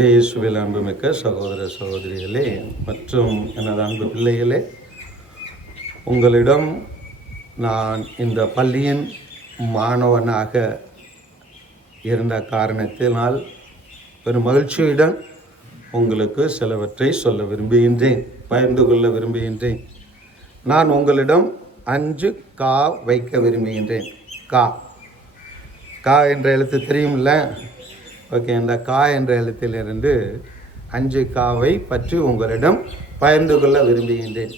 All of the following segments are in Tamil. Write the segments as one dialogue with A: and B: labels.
A: இயேசுவில் அன்புமிக்க சகோதர சகோதரிகளே மற்றும் எனது அன்பு பிள்ளைகளே உங்களிடம் நான் இந்த பள்ளியின் மாணவனாக இருந்த காரணத்தினால் பெரும் மகிழ்ச்சியுடன் உங்களுக்கு சிலவற்றை சொல்ல விரும்புகின்றேன் பகிர்ந்து கொள்ள விரும்புகின்றேன். நான் உங்களிடம் அஞ்சு கா வைக்க விரும்புகின்றேன். கா. கா என்ற எழுத்து தெரியும்ல? ஓகே இந்த கா என்ற எழுத்திலிருந்து அஞ்சு காவை பற்றி உங்களிடம் பகிர்ந்து கொள்ள விரும்புகின்றேன்.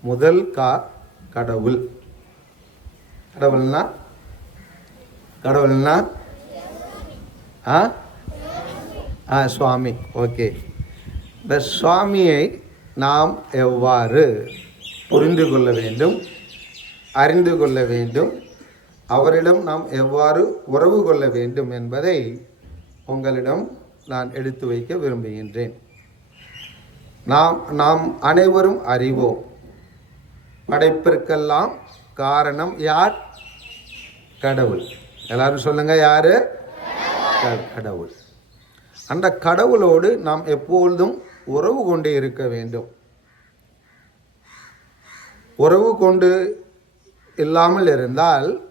A: முதல் கா கடவுள். கடவுள்னா? கடவுள்னா? ஆ? ஆ சுவாமி. ஓகே. இந்த சுவாமியை நாம் எவ்வாறு புரிந்து கொள்ள வேண்டும் அறிந்து கொள்ள வேண்டும் அவரிடம் நாம் எவ்வாறு உறவு கொள்ள வேண்டும் என்பதை உங்களிடம் நான் எடுத்து வைக்க விரும்புகின்றேன். நாம் நாம் அனைவரும் அறிவோம். படைப்பிற்கெல்லாம் காரணம் யார்? கடவுள். எல்லாரும் சொல்லுங்க யாரு? க- கடவுள். அந்த கடவுளோடு நாம் எப்பொழுதும் உறவு கொண்டு இருக்க வேண்டும். உறவு கொண்டு இல்லாமல் இருந்தால்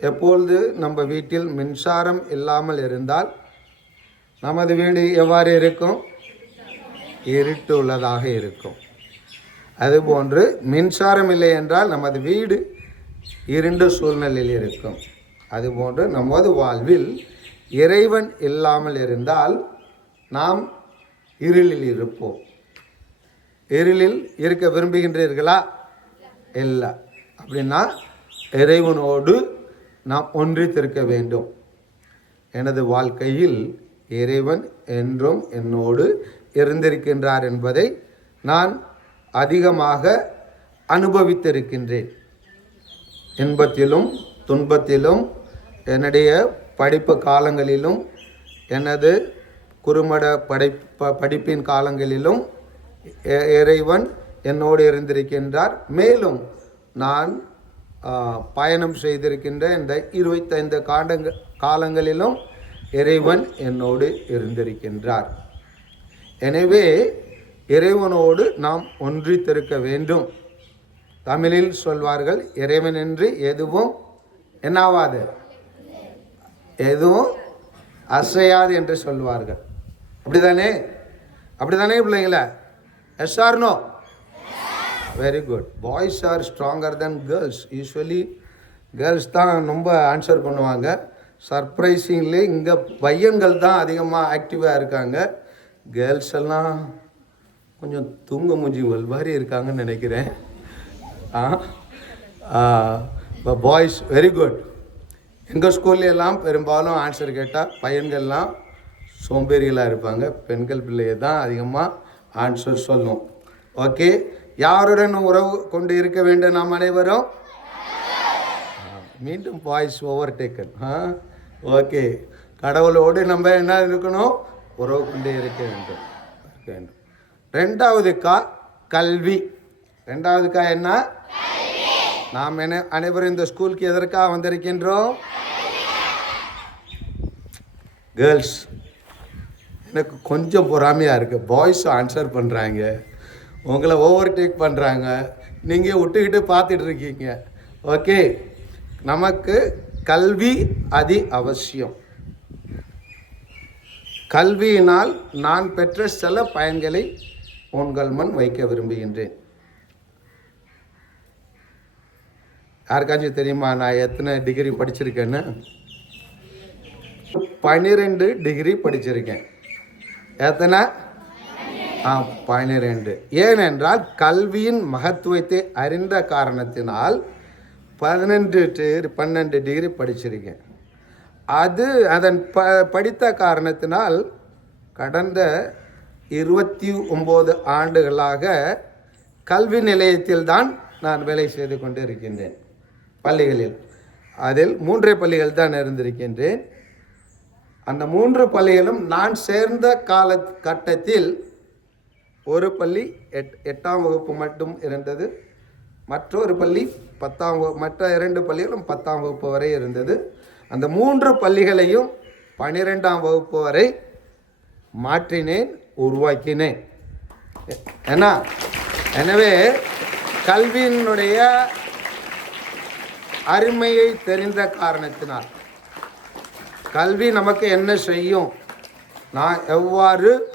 A: எப்பொழுது நம்ம வீட்டில் மின்சாரம் இல்லாமல் இருந்தால் நமது வீடு எவ்வாறு இருக்கும்? இருட்டு உள்ளதாக இருக்கும். அதுபோன்று மின்சாரம் இல்லை என்றால் நமது வீடு இருண்ட சூழ்நிலையில் இருக்கும். அதுபோன்று நமது வாழ்வில் இறைவன் இல்லாமல் இருந்தால் நாம் இருளில் இருப்போம். இருளில் இருக்க விரும்புகின்றீர்களா? இல்லை. அப்படின்னா இறைவனோடு நாம் ஒன்றித்திருக்க வேண்டும். எனது வாழ்க்கையில் இறைவன் என்றும் என்னோடு இருந்திருக்கின்றார் என்பதை நான் அதிகமாக அனுபவித்திருக்கின்றேன். இன்பத்திலும் துன்பத்திலும் என்னுடைய படிப்பு காலங்களிலும் எனது குறுமட படைப்ப படிப்பின் காலங்களிலும் இறைவன் என்னோடு இருந்திருக்கின்றார். மேலும் நான் பயணம் செய்திருக்கின்ற இந்த இருபத்தைந்து காண்டங்க காலங்களிலும் இறைவன் என்னோடு இருந்திருக்கின்றார். எனவே இறைவனோடு நாம் ஒன்றித்திருக்க வேண்டும். தமிழில் சொல்வார்கள் இறைவன் என்று எதுவும் என்னாவாது எதுவும் அசையாது என்று சொல்வார்கள். அப்படிதானே? அப்படிதானே பிள்ளைங்களா? Yes are very good boys are stronger than girls usually girls தான் ரொம்ப ஆன்சர் பண்ணுவாங்க. சர்ப்ரைசிங்லி இங்கே பையன்கள் தான் அதிகமாக ஆக்டிவாக இருக்காங்க. கேர்ள்ஸ் எல்லாம் கொஞ்சம் தூங்க மூஞ்சி மாதிரி இருக்காங்கன்னு நினைக்கிறேன். ஆ? பாய்ஸ் வெரி குட் எங்கள் ஸ்கூல்ல பெரும்பாலும் ஆன்சர் கேட்டால் பையன்கள்லாம் சோம்பேறிகளாக இருப்பாங்க. பெண்கள் பிள்ளையை தான் அதிகமாக ஆன்சர் சொல்லும். ஓகே யாருடன் உறவு கொண்டு இருக்க வேண்டும் நாம் அனைவரும்? மீண்டும் பாய்ஸ் ஓவர் டேக்கன் ஆ? ஓகே கடவுளோடு நம்ம என்ன இருக்கணும்? உறவு கொண்டே இருக்க வேண்டும். இருக்க வேண்டும். ரெண்டாவது கா கல்வி. ரெண்டாவது கா என்ன? நாம் என்ன அனைவரும் இந்த ஸ்கூலுக்கு எதற்காக வந்திருக்கின்றோம்? கேர்ள்ஸ் எனக்கு கொஞ்சம் பொறாமையாக இருக்குது பாய்ஸ் ஆன்சர் பண்ணுறாங்க உங்களை ஓவர் டேக் பண்ணுறாங்க நீங்கள் விட்டுக்கிட்டு பார்த்துட்டு இருக்கீங்க. ஓகே நமக்கு கல்வி அதி அவசியம். கல்வியினால் நான் பெற்ற சில பயன்களை உங்கள் முன் வைக்க விரும்புகின்றேன். யாருக்காச்சும் தெரியுமா? நான் எத்தனை டிகிரி படிச்சிருக்கேன்னு? பன்னிரெண்டு டிகிரி படிச்சிருக்கேன். எத்தனை? ஆ ஏனென்றால் கல்வியின் மகத்துவத்தை அறிந்த காரணத்தினால் பதினெண்டு டிகிரி பன்னெண்டு டிகிரி படிச்சிருக்கேன். அது அதன் ப படித்த காரணத்தினால் கடந்த இருபத்தி ஒம்பது ஆண்டுகளாக கல்வி நிலையத்தில் தான் நான் வேலை செய்து கொண்டு இருக்கின்றேன் பள்ளிகளில். அதில் மூன்றே பள்ளிகள் தான் இருந்திருக்கின்றேன். அந்த மூன்று பள்ளிகளும் நான் சேர்ந்த கால கட்டத்தில் ஒரு பள்ளி எட் எட்டாம் வகுப்பு மட்டும் இருந்தது. மற்றொரு பள்ளி பத்தாம் வகு- மற்ற இரண்டு பள்ளிகளும் பத்தாம் வகுப்பு வரை இருந்தது. அந்த மூன்று பள்ளிகளையும் பன்னிரெண்டாம் வகுப்பு வரை மாற்றினேன் உருவாக்கினேன். ஏன்னா எனவே கல்வியினுடைய அருமையை தெரிந்த காரணத்தினால் கல்வி நமக்கு என்ன செய்யும்? நான் எவ்வாறு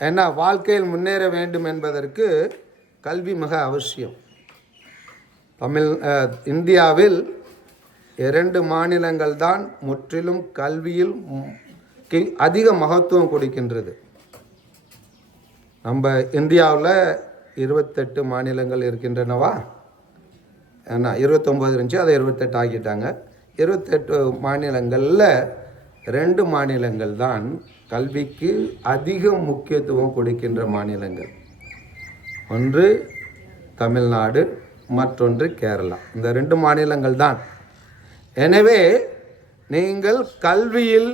A: ஏன்னா வாழ்க்கையில் முன்னேற வேண்டும் என்பதற்கு கல்வி மிக அவசியம். தமிழ் இந்தியாவில் இரண்டு மாநிலங்கள் தான் முற்றிலும் கல்வியில் கி- அதிக மகத்துவம் கொடுக்கின்றது. நம்ம இந்தியாவில் இருபத்தெட்டு மாநிலங்கள் இருக்கின்றனவா? ஏன்னா இருபத்தொம்போது இருந்துச்சு அதை இருபத்தெட்டு ஆக்கிட்டாங்க. இருபத்தெட்டு மாநிலங்களில் ரெண்டு மாநிலங்கள் தான் கல்விக்கு அதிக முக்கியத்துவம் கொடுக்கின்ற மாநிலங்கள். ஒன்று தமிழ்நாடு மற்றொன்று கேரளா. இந்த ரெண்டு மாநிலங்கள் தான். எனவே நீங்கள் கல்வியில்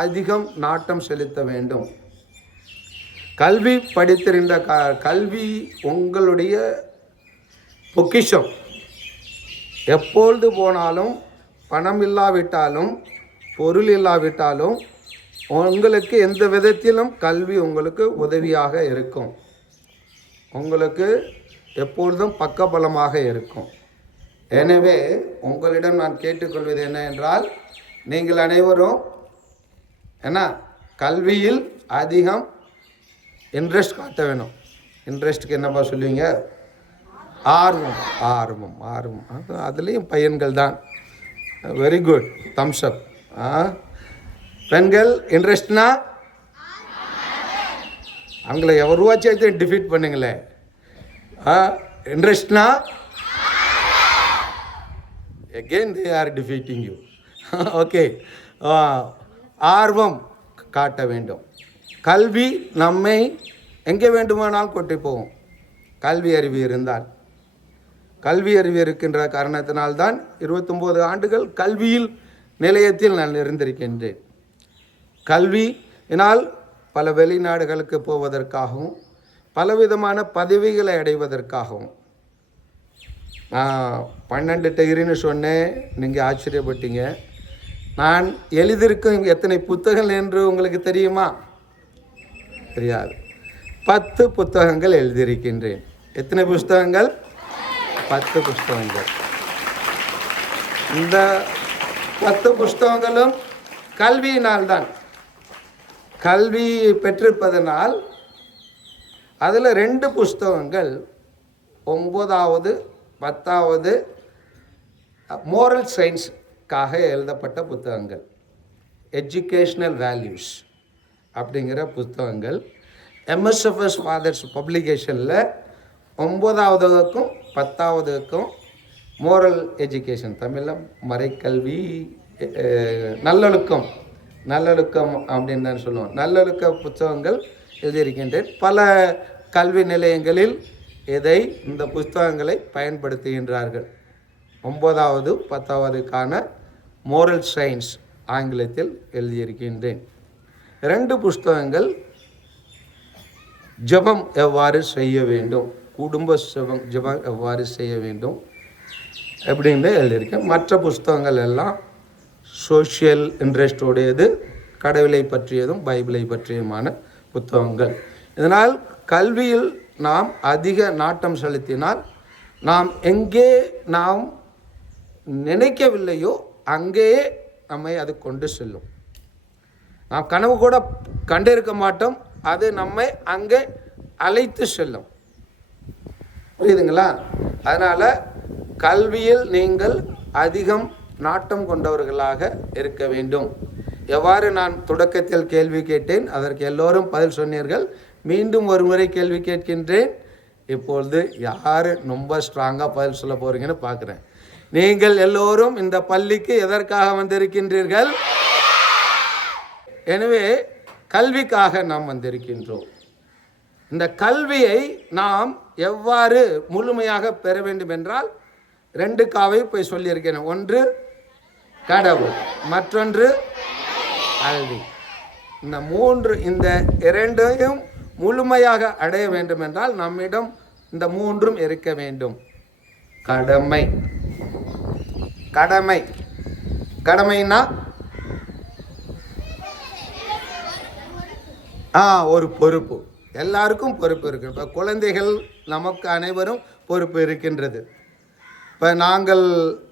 A: அதிகம் நாட்டம் செலுத்த வேண்டும். கல்வி படித்திருந்த க கல்வி உங்களுடைய பொக்கிஷம். எப்பொழுது போனாலும் பணம் இல்லாவிட்டாலும் பொருள் இல்லாவிட்டாலும் உங்களுக்கு எந்த விதத்திலும் கல்வி உங்களுக்கு உதவியாக இருக்கும். உங்களுக்கு எப்பொழுதும் பக்கபலமாக இருக்கும். எனவே உங்களிடம் நான் கேட்டுக்கொள்வது என்ன என்றால் நீங்கள் அனைவரும் என்ன கல்வியில் அதிகம் இன்ட்ரெஸ்ட் காட்ட வேணும். இன்ட்ரெஸ்ட்டுக்கு என்னப்பா சொல்லுவீங்க? ஆர்வம் ஆர்வம் ஆர்வம். அதுலேயும் பையன்கள் தான். வெரி குட் தம்ஸ் அப் ஆ? பெண்கள் இன்ட்ரெஸ்ட்னா அவங்கள எவருவாச்சும் டிஃபீட் பண்ணுங்களேன் ஆ இன்ட்ரெஸ்ட்னா again they are defeating you okay ஆர்வம் காட்ட வேண்டும். கல்வி நம்மை எங்கே வேண்டுமானால் கொட்டி போவோம் கல்வி அறிவு இருந்தால். கல்வி அறிவு இருக்கின்ற காரணத்தினால்தான் இருபத்தொம்போது ஆண்டுகள் கல்வியில் நிலையத்தில் நான் இருந்திருக்கின்றேன். கல்வியினால் பல வெளிநாடுகளுக்கு போவதற்காகவும் பலவிதமான பதவிகளை அடைவதற்காகவும். நான் பன்னெண்டு டிகிரின்னு சொன்னேன். நீங்கள் ஆச்சரியப்பட்டீங்க. நான் எழுதியிருக்கும் எத்தனை புத்தகங்கள் என்று உங்களுக்கு தெரியுமா? தெரியாது. பத்து புத்தகங்கள் எழுதியிருக்கின்றேன். எத்தனை புஸ்தகங்கள் பத்து புஸ்தகங்கள் இந்த பத்து புஸ்தகங்களும் கல்வியினால்தான். கல்வி பெற்றிருப்பதனால் அதில் ரெண்டு புஸ்தகங்கள் ஒம்பதாவது பத்தாவது மோரல் சயின்ஸ்க்காக எழுதப்பட்ட புத்தகங்கள். எஜுகேஷ்னல் வேல்யூஸ் அப்படிங்கிற புத்தகங்கள். எம்எஸ்எஃப்எஸ் ஃபாதர்ஸ் பப்ளிகேஷனில் ஒம்பதாவதுக்கும் பத்தாவதுக்கும் மோரல் எஜுகேஷன் தமிழில் மறைக்கல்வி நல்லொழுக்கம் நல்லொழுக்கம் அப்படின்னு தான் சொல்லுவோம். நல்லொழுக்க புத்தகங்கள் எழுதியிருக்கின்றேன். பல கல்வி நிலையங்களில் இதை இந்த புத்தகங்களை பயன்படுத்துகின்றார்கள். ஒன்பதாவது பத்தாவதுக்கான மோரல் சயின்ஸ் ஆங்கிலத்தில் எழுதியிருக்கின்றேன். ரெண்டு புஸ்தகங்கள் ஜெபம் எவ்வாறு செய்ய வேண்டும்? குடும்ப ஜபம் ஜெபம் எவ்வாறு செய்ய வேண்டும்? எப்படின்னு எழுதியிருக்கேன். மற்ற புஸ்தகங்கள் எல்லாம் சோஷியல் இன்ட்ரெஸ்டோடையது கடவுளை பற்றியதும் பைபிளை பற்றியுமான புத்தகங்கள். இதனால் கல்வியில் நாம் அதிக நாட்டம் செலுத்தினால் நாம் எங்கே நாம் நினைக்கவில்லையோ அங்கேயே நம்மை அது கொண்டு செல்லும். நாம் கனவு கூட கண்டிருக்க மாட்டோம் அது நம்மை அங்கே அழைத்து செல்லும். புரியுதுங்களா? அதனால் கல்வியில் நீங்கள் அதிகம் நாட்டம் கொண்டவர்களாக இருக்க வேண்டும். எவ்வாறு நான் தொடக்கத்தில் கேள்வி கேட்டேன் அதற்கு எல்லோரும் பதில் சொன்னீர்கள். மீண்டும் ஒரு முறை கேள்வி கேட்கின்றேன். இப்பொழுது யார் ரொம்ப ஸ்ட்ராங்காக பதில் சொல்ல போகிறீங்கன்னு பார்க்குறேன். நீங்கள் எல்லோரும் இந்த பள்ளிக்கு எதற்காக வந்திருக்கின்றீர்கள்? எனவே கல்விக்காக நாம் வந்திருக்கின்றோம். இந்த கல்வியை நாம் எவ்வாறு முழுமையாக பெற வேண்டும் என்றால் ரெண்டு காவை போய் சொல்லியிருக்கிறேன் ஒன்று கடவுள் மற்றொன்று கல்வி இந்த மூன்று இந்த இரண்டையும் முழுமையாக அடைய வேண்டும் என்றால் நம்மிடம் இந்த மூன்றும் இருக்க வேண்டும். கடமை. கடமை. கடமைன்னா? ஆ ஒரு பொறுப்பு. எல்லாருக்கும் பொறுப்பு இருக்கு. இப்போ குழந்தைகள் நமக்கு அனைவரும் பொறுப்பு இருக்கின்றது. இப்போ நாங்கள்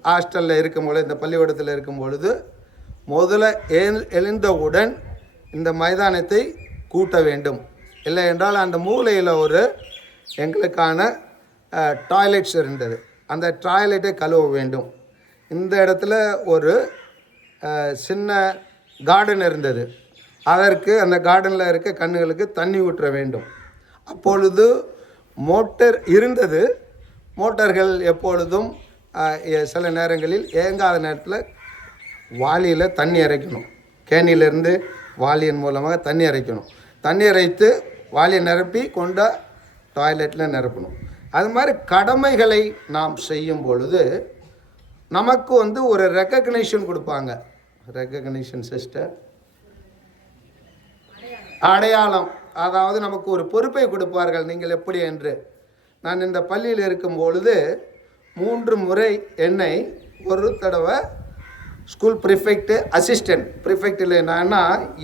A: ஹாஸ்டலில் இருக்கும்பொழுது இந்த பள்ளிக்கூடத்தில் இருக்கும் பொழுது முதல்ல எழு- எழுந்தவுடன் இந்த மைதானத்தை கூட்ட வேண்டும். இல்லை என்றால் அந்த மூலையில் ஒரு எங்களுக்கான டாய்லெட்ஸ் இருந்தது. அந்த டாய்லெட்டை கழுவ வேண்டும். இந்த இடத்துல ஒரு சின்ன கார்டன் இருந்தது. அதற்கு அந்த கார்டனில் இருக்க கண்ணுகளுக்கு தண்ணி ஊற்ற வேண்டும். அப்பொழுது மோட்டர் இருந்தது. மோட்டார்கள் எப்பொழுதும் சில நேரங்களில் ஏங்காத நேரத்தில் வாளியில் தண்ணி இறைக்கணும் கேணியிலேருந்து வாளியின் மூலமாக தண்ணி இறைக்கணும் தண்ணி இறைத்து வாளியை நிரப்பி கொண்ட டாய்லெட்டில் நிரப்பணும். அது மாதிரி கடமைகளை நாம் செய்யும் பொழுது நமக்கு வந்து ஒரு ரெக்கக்னேஷன் கொடுப்பாங்க. ரெக்கக்னேஷன் சிஸ்டர் அடையாளம். அதாவது நமக்கு ஒரு பொறுப்பை கொடுப்பார்கள் நீங்கள் எப்படி என்று. நான் இந்த பள்ளியில் இருக்கும் பொழுது மூன்று முறை என்னை ஒரு தடவை ஸ்கூல் ப்ரிஃபெக்ட் அசிஸ்டன்ட் ப்ரிஃபெக்ட் என்னன்னா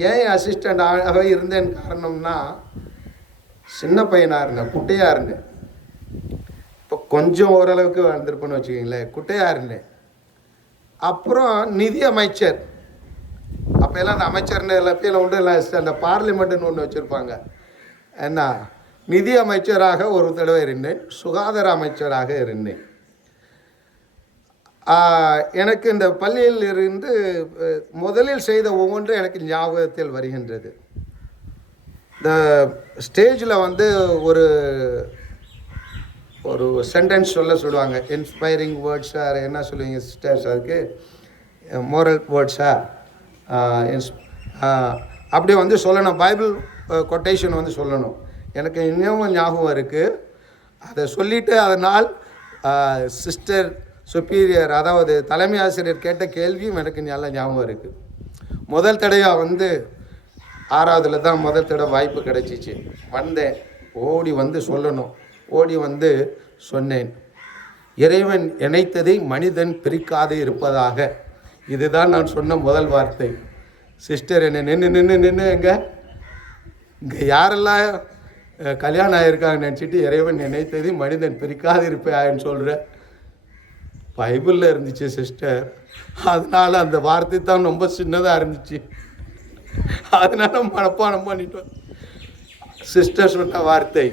A: ஏன் அசிஸ்டண்ட் ஆக இருந்தேன் காரணம்னா சின்ன பையனாக இருந்தேன் குட்டையாக இருந்தேன். இப்போ கொஞ்சம் ஓரளவுக்கு வந்திருப்பேன்னு வச்சுக்கிங்களேன் குட்டையாக இருந்தேன். அப்புறம் நிதி அமைச்சர். அப்போ எல்லாம் அந்த அமைச்சர்னு எல்லாத்தையும் உண்டு எல்லாம் அந்த பார்லிமெண்ட்டுன்னு ஒன்று வச்சுருப்பாங்க. என்ன நிதி அமைச்சராக ஒரு தடவை இருந்தேன் சுகாதார அமைச்சராக இருந்தேன். எனக்கு இந்த பள்ளியில் இருந்து முதலில் செய்த ஒவ்வொன்றும் எனக்கு ஞாபகத்தில் வருகின்றது. இந்த ஸ்டேஜில் வந்து ஒரு ஒரு சென்டென்ஸ் சொல்ல சொல்லுவாங்க. இன்ஸ்பைரிங் வேர்ட்ஸா என்ன சொல்லுவீங்க சிஸ்டர்ஸ் அதுக்கு மோரல் வேர்ட்ஸா அப்படி வந்து சொல்லணும். பைபிள் கொட்டேஷன் வந்து சொல்லணும். எனக்கு இன்னமும் ஞாபகம் இருக்குது அதை சொல்லிவிட்டு அதனால் சிஸ்டர் சுப்பீரியர் அதாவது தலைமை ஆசிரியர் கேட்ட கேள்வியும் எனக்கு நல்ல ஞாபகம் இருக்குது முதல் தடையாக வந்து ஆறாவதுல தான் முதல் தடவை வாய்ப்பு கிடைச்சிச்சு. வந்தேன். ஓடி வந்து சொல்லணும். ஓடி வந்து சொன்னேன். இறைவன் இணைத்ததை மனிதன் பிரிக்காது இருப்பதாக. இதுதான் நான் சொன்ன முதல் வார்த்தை. சிஸ்டர் என்னை நின்று நின்று நின்று எங்கே? இங்கே யாரெல்லாம் கல்யாணம் ஆகியிருக்காங்க நினச்சிட்டு இறைவன் நினைத்ததை மனிதன் பிரிக்காது இருப்பான்னு சொல்கிற பைபிளில் இருந்துச்சு சிஸ்டர். அதனால அந்த வார்த்தை தான் ரொம்ப சின்னதாக இருந்துச்சு. அதனால மனப்பாடம் பண்ணிட்டோம். சிஸ்டர் சொன்ன வார்த்தை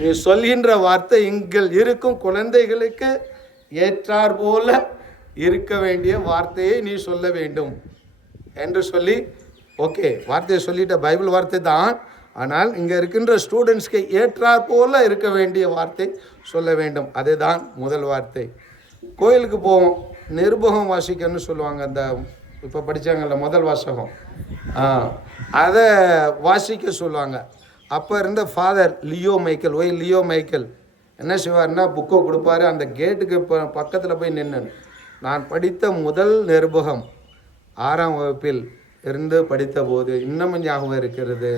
A: நீ சொல்கின்ற வார்த்தை எங்கள் இருக்கும் குழந்தைகளுக்கு ஏற்றார் போல இருக்க வேண்டிய வார்த்தையை நீ சொல்ல வேண்டும் என்று சொல்லி ஓகே வார்த்தையை சொல்லிட்ட பைபிள் வார்த்தை தான். ஆனால் இங்கே இருக்கின்ற ஸ்டூடெண்ட்ஸ்க்கு ஏற்றார் போல இருக்க வேண்டிய வார்த்தை சொல்ல வேண்டும். அதுதான் முதல் வார்த்தை. கோயிலுக்கு போவோம். நிருபகம் வாசிக்கன்னு சொல்லுவாங்க அந்த இப்போ படித்தாங்கல்ல முதல் வாசகம். அதை வாசிக்க சொல்லுவாங்க. அப்போ இருந்த father Leo Michael why Leo Michael என்ன செய்வார்னா புக்கை கொடுப்பாரு. அந்த கேட்டுக்கு இப்போ பக்கத்தில் போய் நின்று நான் படித்த முதல் நிருபகம் ஆறாம் வகுப்பில் இருந்து படித்த போது இன்னமும் ஞாபகம் இருக்கிறது.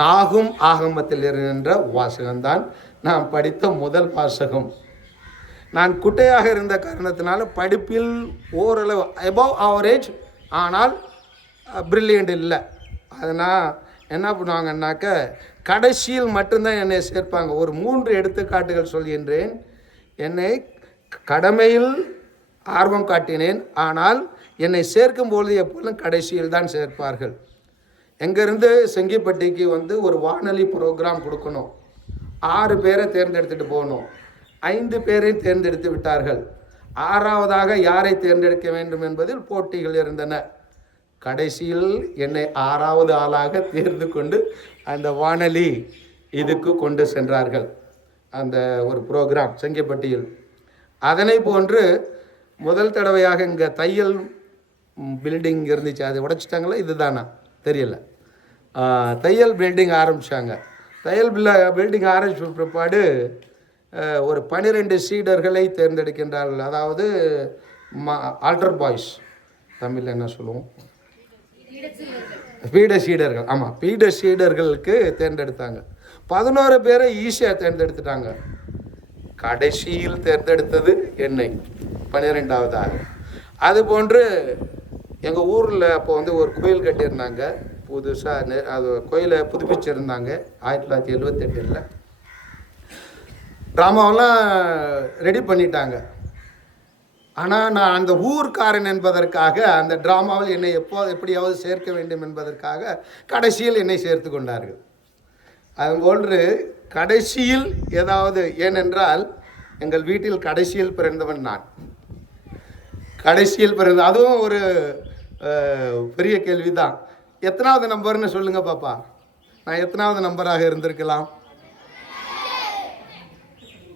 A: நாகும் ஆகமத்தில் இருக்கின்ற வாசகம்தான். நான் படித்த முதல் வாசகம். நான் குட்டையாக இருந்த காரணத்தினால படிப்பில் ஓரளவு அபவ் ஆவரேஜ் ஆனால் ப்ரில்லியண்ட் இல்லை. அதனால் என்ன பண்ணுவாங்கன்னாக்க கடைசியில் மட்டும்தான் என்னை சேர்ப்பாங்க. ஒரு மூன்று எடுத்துக்காட்டுகள் சொல்கின்றேன். என்னை கடமையில் ஆர்வம் காட்டினேன். ஆனால் என்னை சேர்க்கும்பொழுது எப்பொழுதும் கடைசியில் தான் சேர்ப்பார்கள். எங்கேருந்து செங்கிப்பட்டிக்கு வந்து ஒரு வானொலி ப்ரோக்ராம் கொடுக்கணும். ஆறு பேரை தேர்ந்தெடுத்துட்டு போகணும். ஐந்து பேரை தேர்ந்தெடுத்து விட்டார்கள். ஆறாவதாக யாரை தேர்ந்தெடுக்க வேண்டும் என்பதில் போட்டிகள் இருந்தன. கடைசியில் என்னை ஆறாவது ஆளாக தேர்ந்து கொண்டு அந்த வானொலி இதுக்கு கொண்டு சென்றார்கள். அந்த ஒரு ப்ரோக்ராம் செங்கிப்பட்டியில். அதனை போன்று முதல் தடவையாக இங்கே தையல் பில்டிங் இருந்துச்சு. அதை உடைச்சிட்டாங்களா? இதுதானா? தெரியல. தையல் பில்டிங் ஆரம்பித்தாங்க தையல் பில்ல பில்டிங் ஆரம்பிச்ச பிற்பாடு ஒரு பன்னிரெண்டு சீடர்களை தேர்ந்தெடுக்கின்றார்கள். அதாவது மா ஆல்டர் பாய்ஸ் தமிழில் என்ன சொல்லுவோம்? பீட சீடர்கள். ஆமாம் பீட சீடர்களுக்கு தேர்ந்தெடுத்தாங்க. பதினோரு பேரை ஈஸியாக தேர்ந்தெடுத்துட்டாங்க. கடைசியில் தேர்ந்தெடுத்தது என்னை. பன்னிரெண்டாவதாக அது போன்று எங்கள் ஊரில் அப்போ வந்து ஒரு கோயில் கட்டியிருந்தாங்க. புதுசாக அது கோயிலை புதுப்பிச்சிருந்தாங்க. ஆயிரத்தி தொள்ளாயிரத்தி எழுபத்தெட்டில் ட்ராமாவெல்லாம் ரெடி பண்ணிட்டாங்க. ஆனால் நான் அந்த ஊர்க்காரன் என்பதற்காக அந்த டிராமாவில் என்னை எப்போ எப்படியாவது சேர்க்க வேண்டும் என்பதற்காக கடைசியில் என்னை சேர்த்து கொண்டார்கள். அதுபோன்று கடைசியில் ஏதாவது ஏனென்றால் எங்கள் வீட்டில் கடைசியில் பிறந்தவன் நான். கடைசியில் பிறந்த அதுவும் ஒரு பெரிய கேள்வி தான் எத்தனாவது நம்பர்னு சொல்லுங்கள் பாப்பா. நான் எத்தனாவது நம்பராக இருந்திருக்கலாம்?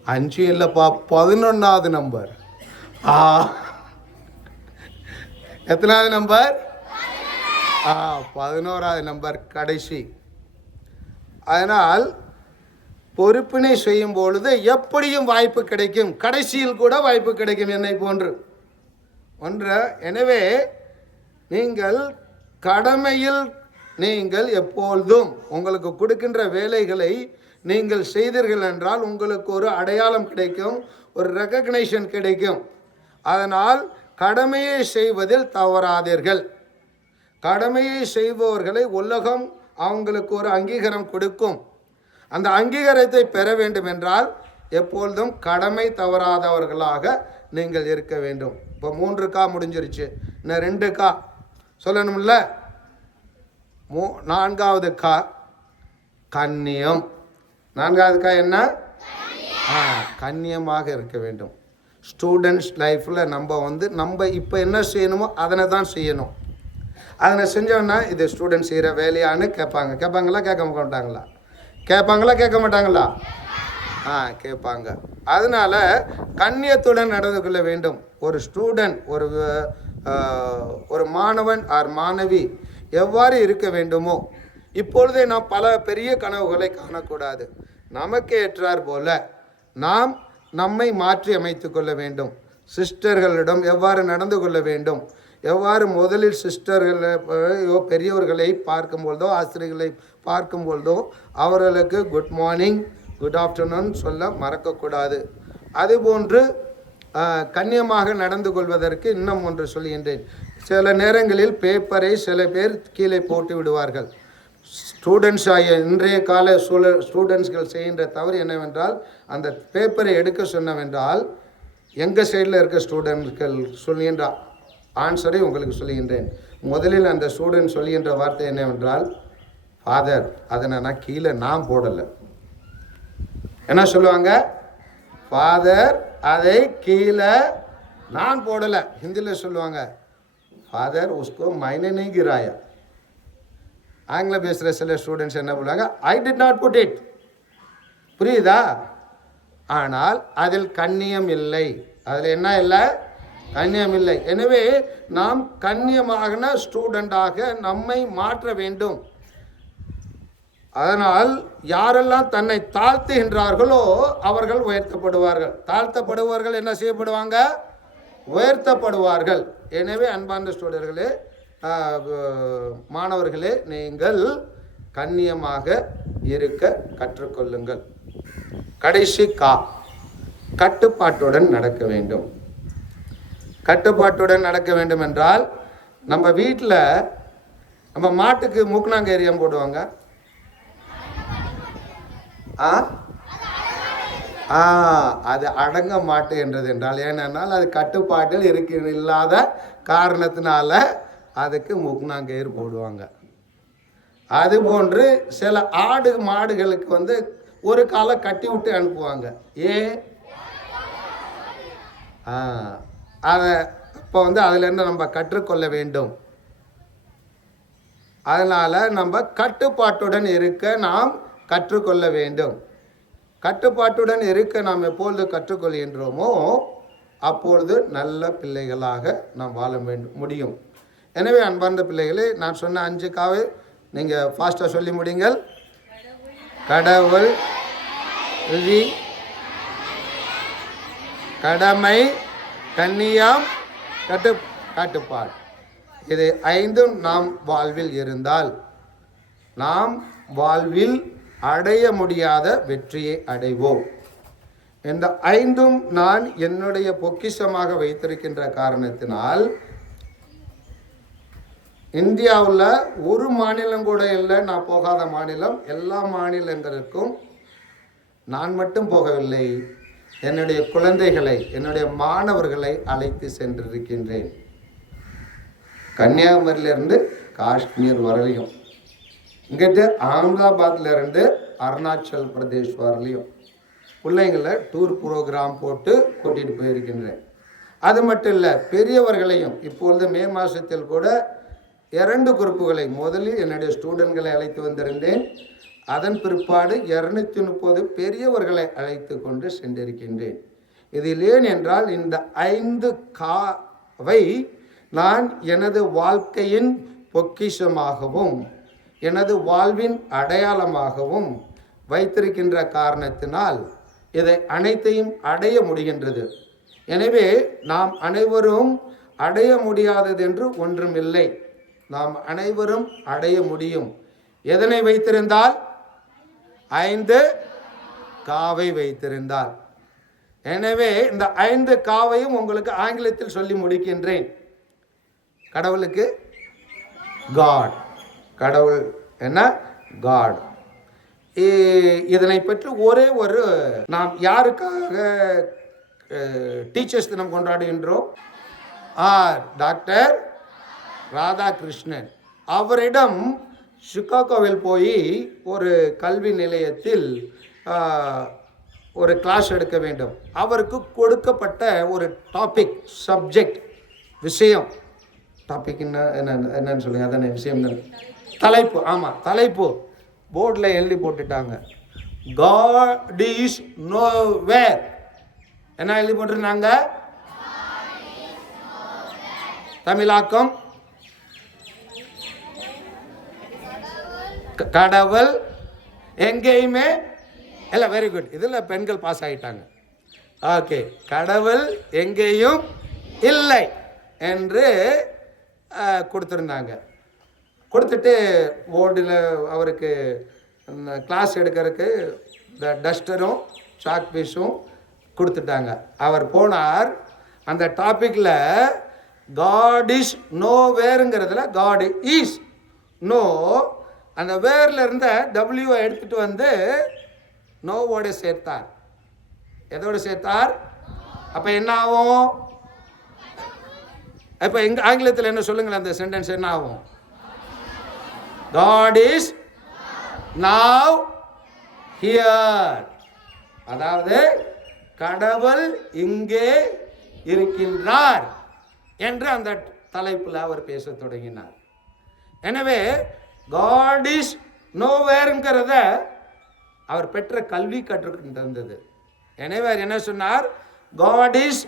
A: அஞ்சு இல்லைப்பா பதினொன்றாவது நம்பர் ஆ. எத்தனாவது நம்பர் ஆ பதினோராவது நம்பர் கடைசி. அதனால் பொறுப்பினை செய்யும் பொழுது எப்படியும் வாய்ப்பு கிடைக்கும். கடைசியில் கூட வாய்ப்பு கிடைக்கும் என்னை போன்று. ஒன்று எனவே நீங்கள் கடமையில் நீங்கள் எப்பொழுதும் உங்களுக்கு கொடுக்கின்ற வேலைகளை நீங்கள் செய்தீர்கள் என்றால் உங்களுக்கு ஒரு அடையாளம் கிடைக்கும் ஒரு ரெக்கக்னைஷன் கிடைக்கும். அதனால் கடமையை செய்வதில் தவறாதீர்கள். கடமையை செய்பவர்களை உலகம் அவங்களுக்கு ஒரு அங்கீகாரம் கொடுக்கும். அந்த அங்கீகாரத்தை பெற வேண்டும் என்றால் எப்பொழுதும் கடமை தவறாதவர்களாக நீங்கள் இருக்க வேண்டும். இப்போ மூன்று கா முடிஞ்சிருச்சு. இன்னும் ரெண்டு கா. சொல்லணும்ல? மூ நான்காவது கா. கண்ணியம். நான்காவது கா என்ன? ஆ கண்ணியமாக இருக்க வேண்டும். ஸ்டூடெண்ட்ஸ் லைஃப்பில் நம்ம வந்து நம்ம இப்போ என்ன செய்யணுமோ அதனை தான் செய்யணும். அதனை செஞ்சோன்னா இது ஸ்டூடெண்ட் செய்கிற வேலையான்னு கேட்பாங்க. கேட்பாங்களா கேட்க மாட்டாங்களா? கேட்பாங்களா கேட்க மாட்டாங்களா? ஆ கேட்பாங்க. அதனால் கண்ணியத்துடன் நடந்து கொள்ள வேண்டும். ஒரு ஸ்டூடெண்ட் ஒரு ஒரு மாணவன் ஆர் மாணவி எவ்வாறு இருக்க வேண்டுமோ இப்பொழுதே நாம் பல பெரிய கனவுகளை காணக்கூடாது. நமக்கு ஏற்றார் போல நாம் நம்மை மாற்றி அமைத்து கொள்ள வேண்டும். சிஸ்டர்களிடம் எவ்வாறு நடந்து கொள்ள வேண்டும்? எவ்வாறு முதலில் சிஸ்டர்களையோ பெரியவர்களை பெரியவர்களை பார்க்கும்பொழுதோ ஆசிரியர்களை பார்க்கும்பொழுதோ அவர்களுக்கு குட் மார்னிங் குட் ஆஃப்டர்நூன் சொல்ல மறக்கக்கூடாது. அதுபோன்று கண்ணியமாக நடந்து கொள்வதற்கு இன்னும் ஒன்று சொல்கின்றேன். சில நேரங்களில் பேப்பரை சில பேர் கீழே போட்டு விடுவார்கள். ஸ்டூடெண்ட்ஸ் ஆகிய இன்றைய கால சூழ ஸ்டூடெண்ட்ஸ்கள் செய்கின்ற தவறு என்னவென்றால் அந்த பேப்பரை எடுக்க சொன்னவென்றால் எங்கள் சைடில் இருக்க ஸ்டூடெண்ட்கள் சொல்கின்ற ஆன்சரை உங்களுக்கு சொல்லுகின்றேன். முதலில் அந்த ஸ்டூடெண்ட் சொல்கின்ற வார்த்தை என்னவென்றால் ஃபாதர் அதை நான் கீழே நான் போடலை. என்ன சொல்லுவாங்க? ஃபாதர் அதை கீழே நான் போடலை. ஹிந்தியில் சொல்லுவாங்க ஃபாதர் உஸ்கோ மைனே நீ கிராயா ஆங்கிலம் பேசுகிற சில ஸ்டூடெண்ட்ஸ் என்ன பண்ணுவாங்க I did not put it புரியுதா? ஆனால் அதில் கண்ணியம் இல்லை. அதில் என்ன இல்லை? கண்ணியம் இல்லை. எனவே நாம் கண்ணியமான ஸ்டூடெண்டாக நம்மை மாற்ற வேண்டும். அதனால் யாரெல்லாம் தன்னை தாழ்த்துகின்றார்களோ அவர்கள் உயர்த்தப்படுவார்கள். தாழ்த்தப்படுபவர்கள் என்ன செய்யப்படுவாங்க? உயர்த்தப்படுவார்கள். எனவே அன்பார்ந்த ஸ்டூடர்களே மாணவர்களே நீங்கள் கண்ணியமாக இருக்க கற்றுக்கொள்ளுங்கள். கடைசி கா கட்டுப்பாட்டுடன் நடக்க வேண்டும். கட்டுப்பாட்டுடன் நடக்க வேண்டும் என்றால் நம்ம வீட்டில் நம்ம மாட்டுக்கு மூக்குனாங்கேரியம் போடுவாங்க. ஆ? ஆ அது அடங்க மாட்டு என்றது என்றால் ஏனென்றால் அது கட்டுப்பாட்டில் இருக்க இல்லாத காரணத்தினால அதுக்கு முக்னாங்கயிறு போடுவாங்க. அதுபோன்று சில ஆடு மாடுகளுக்கு வந்து ஒரு காலை கட்டி விட்டு அனுப்புவாங்க. ஏன் அதை இப்போ வந்து அதுலேருந்து நம்ம கற்றுக்கொள்ள வேண்டும். அதனால் நம்ம கட்டுப்பாட்டுடன் இருக்க நாம் கற்றுக்கொள்ள வேண்டும். கட்டுப்பாட்டுடன் இருக்க நாம் எப்பொழுது கற்றுக்கொள்கின்றோமோ அப்பொழுது நல்ல பிள்ளைகளாக நாம் வாழ வேண்டும் முடியும். எனவே அன்பார்ந்த பிள்ளைகளே நான் சொன்ன அஞ்சு காவை நீங்கள் ஃபாஸ்ட்டாக சொல்லி முடியுங்கள். கடவுள் கடமை கண்ணியம் கட்டு கட்டுப்பாடு. இது ஐந்தும் நாம் வாழ்வில் இருந்தால் நாம் வாழ்வில் அடைய முடியாத வெற்றியை அடைவோம். இந்த ஐந்தும் நான் என்னுடைய பொக்கிஷமாக வைத்திருக்கின்ற காரணத்தினால் இந்தியாவில் ஒரு மாநிலம் கூட இல்லை நான் போகாத மாநிலம். எல்லா மாநிலங்களுக்கும் நான் மட்டும் போகவில்லை. என்னுடைய குழந்தைகளை என்னுடைய மாணவர்களை அழைத்து சென்றிருக்கின்றேன். கன்னியாகுமரியிலிருந்து காஷ்மீர் வரலையும். இங்கிட்டு அகமதாபாத்லேருந்து அருணாச்சல் பிரதேஷ் வரலையும். பிள்ளைங்களை டூர் ப்ரோக்ராம் போட்டு கூட்டிகிட்டு போயிருக்கின்றேன். அது மட்டும் இல்லை பெரியவர்களையும் இப்பொழுது மே மாதத்தில் கூட இரண்டு குரூப்புகளை முதலில் என்னுடைய ஸ்டூடெண்ட்களை அழைத்து வந்திருந்தேன். அதன் பிற்பாடு இரநூத்தி முப்பது பெரியவர்களை அழைத்து கொண்டு சென்றிருக்கின்றேன். இதில் ஏன் என்றால் இந்த ஐந்து காவை நான் எனது வாழ்க்கையின் பொக்கிஷமாகவும் எனது வாழ்வின் அடையாளமாகவும் வைத்திருக்கின்ற காரணத்தினால் இதை அனைத்தையும் அடைய முடிகின்றது. எனவே நாம் அனைவரும் அடைய முடியாதது என்று ஒன்றுமில்லை. நாம் அனைவரும் அடைய முடியும். எதனை வைத்திருந்தால்? ஐந்து காவை வைத்திருந்தால். எனவே இந்த ஐந்து காவையும் உங்களுக்கு ஆங்கிலத்தில் சொல்லி முடிக்கின்றேன். கடவுளுக்கு காட் கடவுள் என்ன? காட் இதனை பற்றி ஒரே ஒரு நாம் யாருக்காக டீச்சர்ஸ் தினம் கொண்டாடுகின்றோம்? ஆர் டாக்டர் ராதாகிருஷ்ணன். அவரிடம் சிகாகோவில் போய் ஒரு கல்வி நிலையத்தில் ஒரு கிளாஸ் எடுக்க வேண்டும். அவருக்கு கொடுக்கப்பட்ட ஒரு டாபிக் சப்ஜெக்ட் விஷயம். டாபிக் என்ன என்னன்னு சொல்லுங்க அதான விஷயம் தானே. தலைப்பு ஆமாம் தலைப்பு. போர்டில் எழுதி போட்டுட்டாங்க. காட் இஸ் நோ வேர் என்ன எழுதி போட்டிருந்தாங்க? தமிழாக்கம். கடவுள் எங்கேயுமே இல்லை வெரி குட் இதில் பெண்கள் பாஸ் ஆகிட்டாங்க ஓகே கடவுள் எங்கேயும் இல்லை என்று கொடுத்துருந்தாங்க. கொடுத்துட்டு போர்டில் அவருக்கு கிளாஸ் எடுக்கிறதுக்கு இந்த டஸ்டரும் சாக் பீஸும் கொடுத்துட்டாங்க. அவர் போனார். அந்த டாப்பிக்கில் காட் இஸ் நோ வேருங்கிறதுல காட் ஈஸ் நோ அந்த வேர்ல இருந்த டபிள்யூவை எடுத்துட்டு வந்து நோவோட சேர்த்தார். எதோட சேர்த்தார்? அப்போ என்ன ஆகும்? இப்போ எங்க ஆங்கிலத்தில் என்ன சொல்லுங்களேன் அந்த சென்டென்ஸ் என்ன ஆகும்? காட் இஸ் நாவ் ஹியர் அதாவது கடவுள் இங்கே இருக்கின்றார் என்று அந்த தலைப்பில் அவர் பேசத் தொடங்கினார். எனவே காட் இஸ் நோவேருங்கிறத அவர் பெற்ற கல்வி கற்றுக்கொண்டிருந்தது எனவே அவர் என்ன சொன்னார்? காட் இஸ்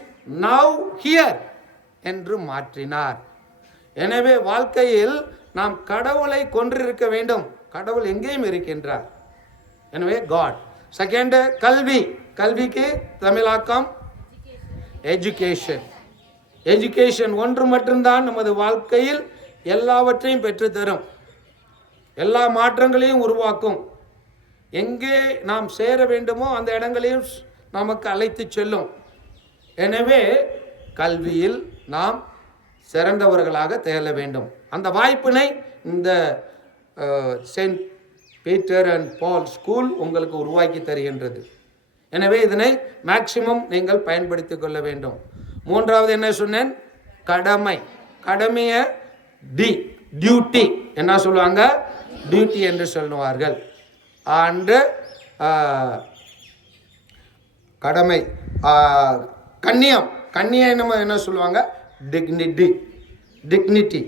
A: நவ் ஹியர் என்று மாற்றினார். எனவே வாழ்க்கையில் நாம் கடவுளை கொன்றிருக்க வேண்டும். கடவுள் எங்கேயும் இருக்கின்றார். எனவே காட் செகண்ட் கல்வி. கல்விக்கு தமிழாக்கம். எஜுகேஷன் எஜுகேஷன் ஒன்று மட்டும்தான் நமது வாழ்க்கையில் எல்லாவற்றையும் பெற்றுத்தரும். எல்லா மாற்றங்களையும் உருவாக்கும். எங்கே நாம் சேர வேண்டுமோ அந்த இடங்களையும் நமக்கு அழைத்து செல்லும். எனவே கல்வியில் நாம் சிறந்தவர்களாக திகழ வேண்டும். அந்த வாய்ப்பினை இந்த saint Peter and Paul school உங்களுக்கு உருவாக்கி தருகின்றது. எனவே இதனை மேக்சிமம் நீங்கள் பயன்படுத்தி கொள்ள வேண்டும். மூன்றாவது என்ன சொன்னேன்? கடமை. கடமையை டி டியூட்டி என்ன சொல்லுவாங்க? டியூட்டி என்று சொல்லுவார்கள். அன்று கடமை கண்ணியம். கண்ணியம் நம்ம என்ன சொல்லுவாங்க? டிக்னிட்டி டிக்னிட்டி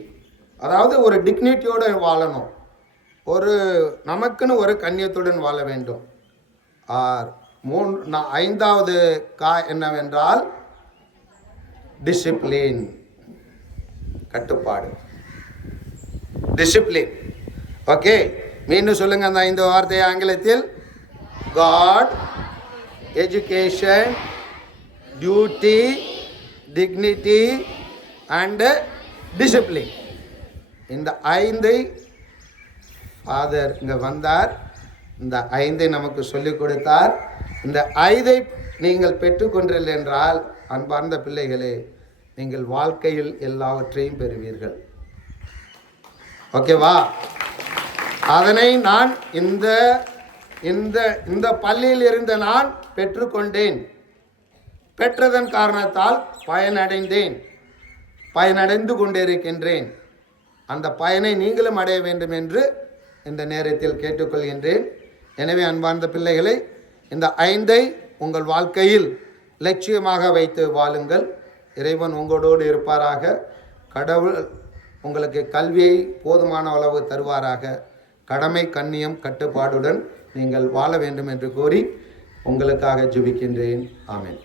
A: அதாவது ஒரு டிக்னிட்டியோட வாழணும். ஒரு நமக்குன்னு ஒரு கண்ணியத்துடன் வாழ வேண்டும். ஆர் மூன் ஐந்தாவது கா என்னவென்றால் டிசிப்ளின் கட்டுப்பாடு. டிசிப்ளின் ஓகே மீண்டும் சொல்லுங்க அந்த ஐந்து வார்த்தையை ஆங்கிலத்தில். God education duty dignity and discipline இந்த ஐந்தை ஃபாதர் இங்கே வந்தார். இந்த ஐந்தை நமக்கு சொல்லிக் கொடுத்தார். இந்த ஐதை நீங்கள் பெற்றுக்கொண்டீர்கள் என்றால் அன்பார்ந்த பிள்ளைகளே நீங்கள் வாழ்க்கையில் எல்லாவற்றையும் பெறுவீர்கள். ஓகேவா அதனை நான் இந்த இந்த இந்த பள்ளியில் இருந்த நான் பெற்றுக்கொண்டேன். பெற்றதன் காரணத்தால் பயனடைந்தேன். பயனடைந்து கொண்டிருக்கின்றேன். அந்த பயனை நீங்களும் அடைய வேண்டும் என்று இந்த நேரத்தில் கேட்டுக்கொள்கின்றேன். எனவே அன்பார்ந்த பிள்ளைகளை இந்த ஐந்தை உங்கள் வாழ்க்கையில் லட்சியமாக வைத்து வாழுங்கள். இறைவன் உங்களோடு இருப்பாராக. கடவுள் உங்களுக்கு கல்வியை போதுமான அளவு தருவாராக. கடமை கண்ணியம் கட்டுப்பாடுடன் நீங்கள் வாழ வேண்டும் என்று கூறி உங்களுக்காக ஜுபிக்கின்றேன். ஆமேன்.